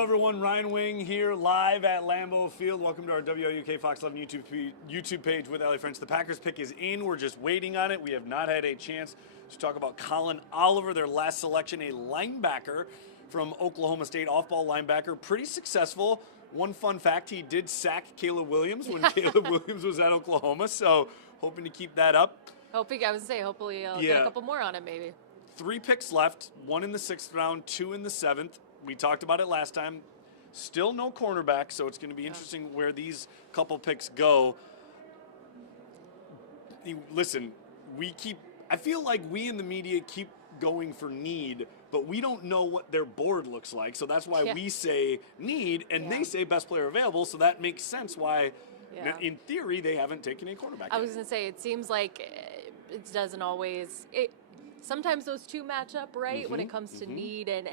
Hello, everyone. Ryan Wing here, live at Lambeau Field. Welcome to our WLUK Fox 11 YouTube page with Ellie French. The Packers pick is in. We're just waiting on it. We have not had a chance to talk about Colin Oliver, their last selection, a linebacker from Oklahoma State, off-ball linebacker. Pretty successful. One fun fact, he did sack Caleb Williams when Caleb Williams was at Oklahoma, so hoping to keep that up. Hopefully he'll get a couple more on him, maybe. 3 picks left, 1 in the 6th round, 2 in the 7th. We talked about it last time. Still no cornerback, so it's going to be interesting where these couple picks go. Listen, I feel like we in the media keep going for need, but we don't know what their board looks like, so that's why we say need, and they say best player available, so that makes sense why, in theory, they haven't taken a cornerback I was going to say, it seems like it doesn't always... Sometimes those two match up, right, when it comes to need and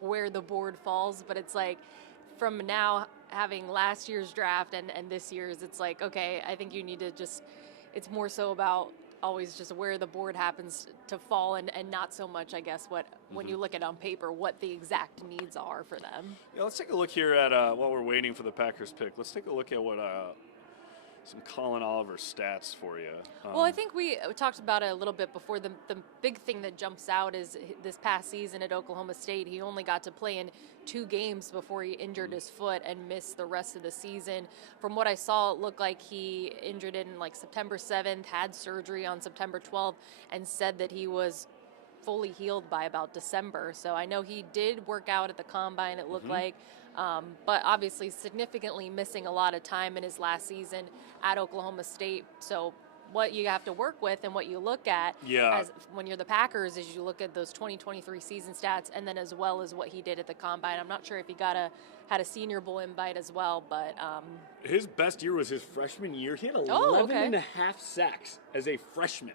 where the board falls, but it's like from now having last year's draft and this year's, it's like, okay, I think you need to just, it's more so about always just where the board happens to fall and not so much, I guess, what when you look at it on paper, what the exact needs are for them. Yeah, let's take a look here at, while we're waiting for the Packers pick, let's take a look at what some Colin Oliver stats for you. Well, I think we talked about it a little bit before. The big thing that jumps out is this past season at Oklahoma State, he only got to play in 2 games before he injured his foot and missed the rest of the season. From what I saw, it looked like he injured it in like September 7th, had surgery on September 12th, and said that he was fully healed by about December. So I know he did work out at the combine, it looked like. But obviously significantly missing a lot of time in his last season at Oklahoma State. So what you have to work with and what you look at as when you're the Packers is you look at those 2023 season stats and then as well as what he did at the combine. I'm not sure if he had a Senior Bowl invite as well, but his best year was his freshman year. He had 11 and a half sacks as a freshman.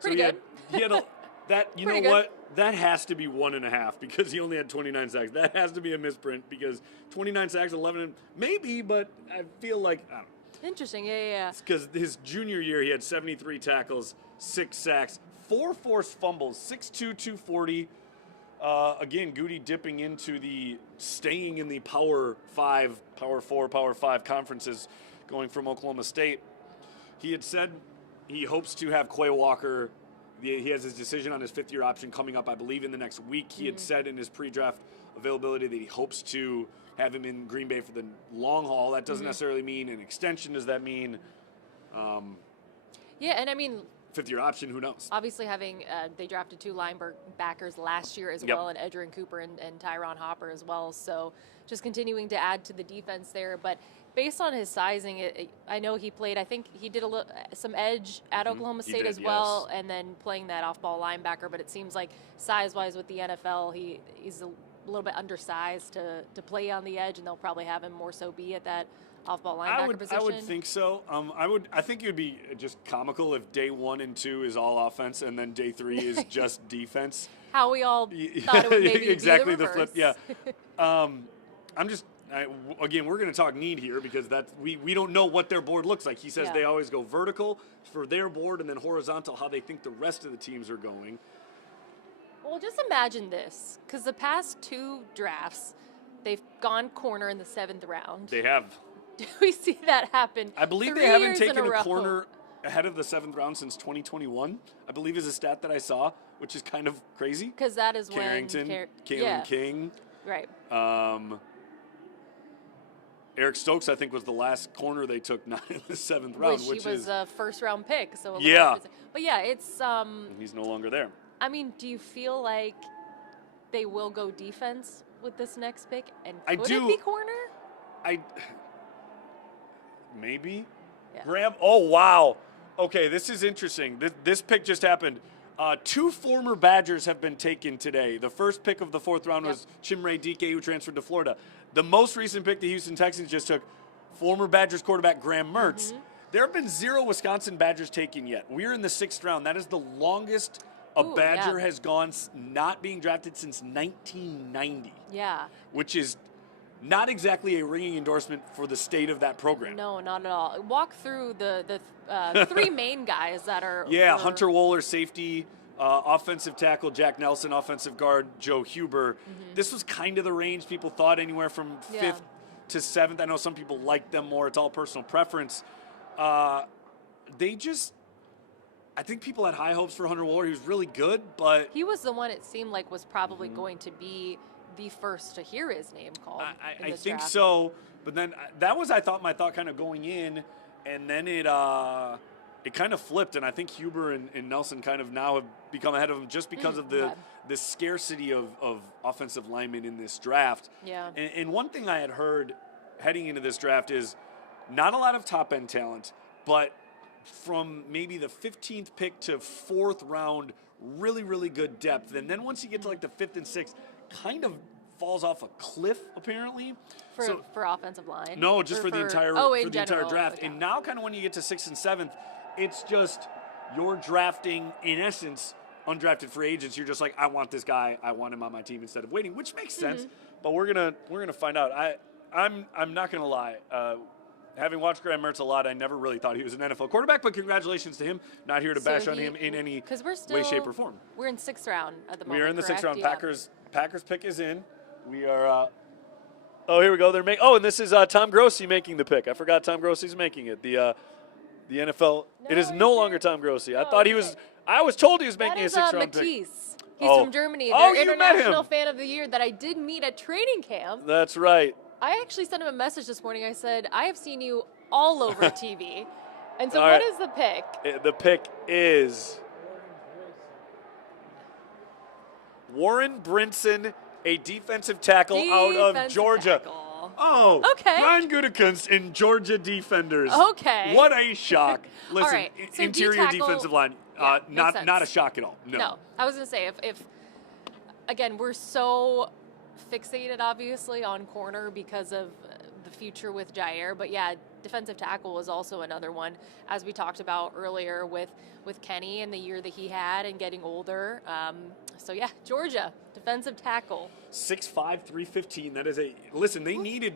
Pretty good. He had what? That has to be 1.5 because he only had 29 sacks. That has to be a misprint because 29 sacks, 11, maybe, but I feel like, I don't know. Interesting, yeah. Because his junior year, he had 73 tackles, 6 sacks, 4 forced fumbles, 6'2", 240. Again, Goody dipping into staying in the Power 5, Power 4, Power 5 conferences going from Oklahoma State. He had said he hopes to have Quay Walker. He has his decision on his 5th-year option coming up, I believe, in the next week. He had said in his pre-draft availability that he hopes to have him in Green Bay for the long haul. That doesn't necessarily mean an extension. Does that mean... and I mean... 5th-year option, who knows? Obviously having, they drafted 2 linebackers last year as well, and Edgerrin Cooper and Tyron Hopper as well. So just continuing to add to the defense there. But based on his sizing, I know he played, I think he did some edge at Oklahoma State as well, and then playing that off-ball linebacker. But it seems like size-wise with the NFL, he's a little bit undersized to play on the edge, and they'll probably have him more so be at that off-ball linebacker position. I would think so. I think it would be just comical if day 1 and 2 is all offense, and then day 3 is just defense. How we all thought it would maybe exactly be the flip. Yeah. Again, we're going to talk need here because we don't know what their board looks like. He says they always go vertical for their board and then horizontal how they think the rest of the teams are going. Well, just imagine this, because the past 2 drafts, they've gone corner in the 7th round. They have. Do we see that happen? I believe they haven't taken a corner ahead of the 7th round since 2021, I believe is a stat that I saw, which is kind of crazy. Because that is Carrington, when... Kalen King. Right. Eric Stokes, I think, was the last corner they took not in the 7th round. Which he was a first-round pick. So but yeah, it's... he's no longer there. I mean, do you feel like they will go defense with this next pick? And could it be corner? Maybe. Yeah. Graham. Oh, wow. Okay, this is interesting. This pick just happened. 2 former Badgers have been taken today. The first pick of the 4th round was Chimere Dike, who transferred to Florida. The most recent pick the Houston Texans just took, former Badgers quarterback Graham Mertz. There have been 0 Wisconsin Badgers taken yet. We're in the 6th round. That is the longest a Badger has gone not being drafted since 1990. Yeah. Which is not exactly a ringing endorsement for the state of that program. No, not at all. Walk through the 3 main guys that are... Hunter Wohler, safety, offensive tackle Jack Nelson, offensive guard Joe Huber. This was kind of the range people thought, anywhere from 5th to 7th. I know some people like them more. It's all personal preference. I think people had high hopes for Hunter Wohler. He was really good, but he was the one it seemed like was probably going to be the first to hear his name called. I think so, but then that was my thought kind of going in, and then it kind of flipped, and I think Huber and Nelson kind of now have become ahead of him just because of the scarcity of offensive linemen in this draft. Yeah. And one thing I had heard heading into this draft is not a lot of top end talent, but from maybe the 15th pick to 4th round, really, really good depth. And then once you get to like the 5th and 6th, kind of falls off a cliff, apparently. For offensive line? No, just for the entire draft. Okay. And now kind of when you get to 6th and 7th, it's just you're drafting, in essence, undrafted free agents. You're just like, I want this guy. I want him on my team instead of waiting, which makes sense. But we're gonna find out. I'm not gonna lie. Having watched Graham Mertz a lot, I never really thought he was an NFL quarterback, but congratulations to him. Not here to bash on him in any way, shape, or form. We're in 6th round at the moment. We are in the correct? 6th round. Yeah. Packers pick is in. We are. Here we go. And this is Tom Grossi making the pick. I forgot Tom Grossi's making it. The NFL. It is no longer Tom Grossi. I thought he was. I was told he was making a 6th round pick. Matisse. He's from Germany. Their international fan of the year that I did meet at training camp. That's right. I actually sent him a message this morning. I said, I have seen you all over TV. And so All what right. is the pick? The pick is Warren Brinson, a defensive tackle out of Georgia. Tackle. Oh, okay. Brian Gutekunst in Georgia Defenders. Okay. What a shock. Listen, All right. So interior D-tackle, defensive line, yeah, makes sense. not a shock at all. No. I was going to say, if again, we're so fixated, obviously, on corner because of the future with Jair. But, yeah, defensive tackle was also another one, as we talked about earlier with Kenny and the year that he had and getting older. Georgia, defensive tackle. 6'5", 315. That is listen, they needed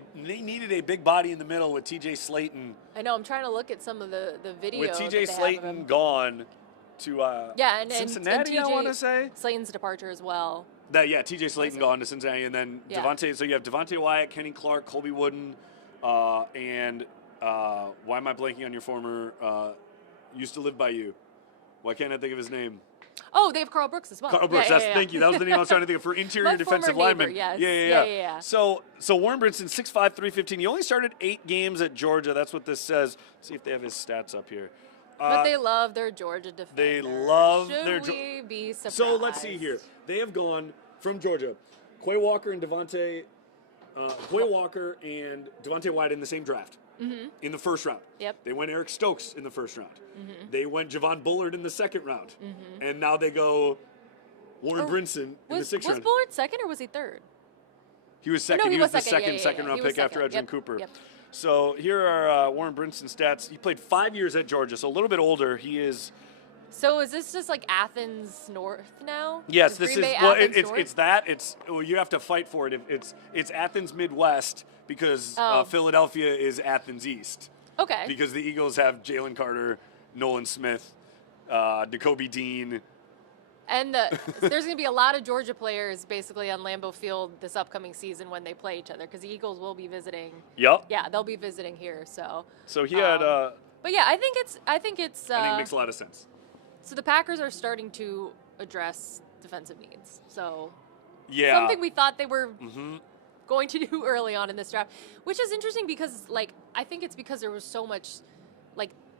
a big body in the middle with TJ Slayton. I know. I'm trying to look at some of the video. With TJ Slayton gone to Cincinnati, and I want to say. Slayton's departure as well. TJ Slayton gone to Cincinnati, and then Devontae. So you have Devontae Wyatt, Kenny Clark, Colby Wooden, and why am I blanking on your former? Used to live by you. Why can't I think of his name? Oh, they have Carl Brooks as well. Carl Brooks. Thank you. That was the name I was trying to think of for interior defensive lineman. Yes. Yeah. So Warren Brinson, 6'5", 315. He only started 8 games at Georgia. That's what this says. Let's see if they have his stats up here. But they love their Georgia defenders. They love Should we be surprised? So let's see here. They have gone from Georgia, Quay Walker and Devontae Wyatt in the same draft. In the first round. Yep. They went Eric Stokes in the first round. They went Javon Bullard in the second round. And now they go Warren Brinson in the sixth round. Was Bullard second or was he third? He was second. No, he was the second. second round pick after Edgerrin Cooper. Yep. So here are Warren Brinson's stats. He played 5 years at Georgia, so a little bit older. He is. So is this just like Athens North now? Yes, Is this Green is. Bay Well, Athens it's that. You have to fight for it. It's Athens Midwest because Philadelphia is Athens East. Okay. Because the Eagles have Jalen Carter, Nolan Smith, Jacoby Dean. And there's going to be a lot of Georgia players basically on Lambeau Field this upcoming season when they play each other because the Eagles will be visiting. Yep. Yeah, they'll be visiting here. So he had. But yeah, I think it makes a lot of sense. So the Packers are starting to address defensive needs. So something we thought they were going to do early on in this draft, which is interesting because I think it's because there was so much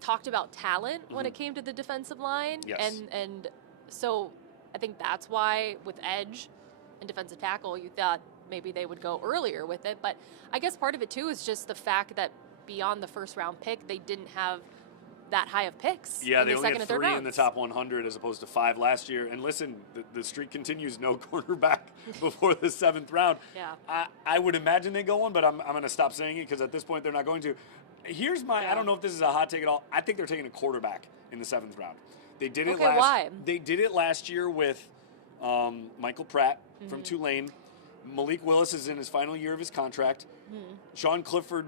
talked about talent when it came to the defensive line. Yes. And so I think that's why with edge and defensive tackle, you thought maybe they would go earlier with it. But I guess part of it, too, is just the fact that beyond the first-round pick, they didn't have that high of picks. Yeah, in they the only second had and third 3 in rounds. the top 100 as opposed to 5 last year. And listen, the streak continues. No cornerback before the 7th round. Yeah. I would imagine they go one, but I'm going to stop saying it because at this point they're not going to. Here's I don't know if this is a hot take at all. I think they're taking a quarterback in the 7th round. They did it why? They did it last year with Michael Pratt from Tulane. Malik Willis is in his final year of his contract. Sean Clifford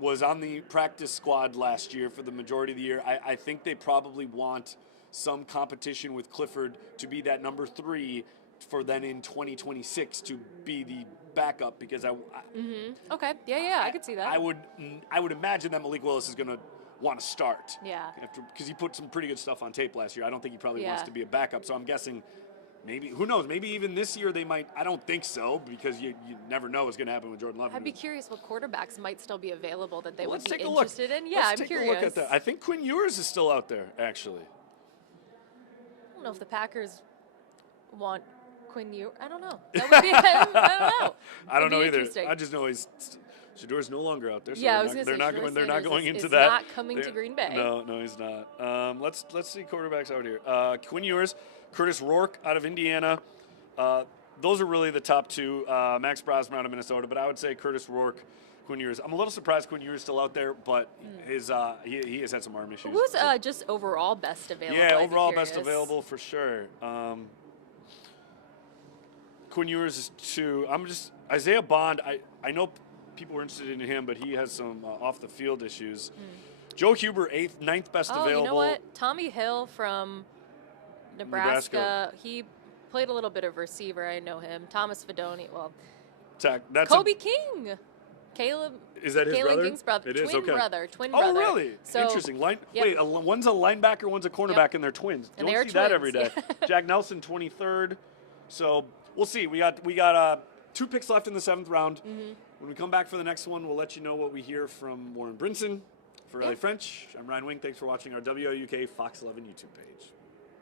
was on the practice squad last year for the majority of the year. I think they probably want some competition with Clifford to be that number 3 for then in 2026 to be the backup, because Okay. Yeah, I could see that. I would imagine that Malik Willis is going to want to start. Yeah. Because he put some pretty good stuff on tape last year. I don't think he probably wants Yeah. to be a backup. So I'm guessing maybe, who knows, maybe even this year they might. I don't think so, because you never know what's going to happen with Jordan Love. I'd be curious what quarterbacks might still be available that they would Let's be take a look. interested in. Yeah, Let's I'm take curious. a look at that. I think Quinn Ewers is still out there, actually. I don't know if the Packers want Quinn Ewers. I don't know. That would be, I don't know. I don't That'd be know either. interesting. I just know Shador's no longer out there. So Yeah, I they're was not, gonna they're say, not, they're Shador not Sanders going is into that. not coming to Green Bay. No, he's not. Let's see quarterbacks out here. Quinn Ewers, Curtis Rourke out of Indiana. Those are really the top 2. Max Brosman out of Minnesota, but I would say Curtis Rourke, Quinn Ewers. I'm a little surprised Quinn Ewers is still out there, but his he has had some arm issues. Who's just overall best available? Yeah, I'd be overall best curious. available for sure. Quinn Ewers is 2. Isaiah Bond. I know people were interested in him, but he has some off the field issues. Joe Huber, 9th best available. You know what? Tommy Hill from Nebraska. He played a little bit of receiver. I know him. Thomas Fedoni. Well, That's Kobe King. Caleb. Is that his Kalen brother? King's brother. It is, Twin okay. brother. Twin Oh, brother. really? So, Interesting. yep. Wait, one's a linebacker, one's a cornerback, and they're twins. And Don't they are see that twins, every day. yeah. Jack Nelson, 23rd. So we'll see. We got 2 picks left in the 7th round. When we come back for the next one, we'll let you know what we hear from Warren Brinson. For Ellie French, I'm Ryan Wing. Thanks for watching our WLUK Fox 11 YouTube page.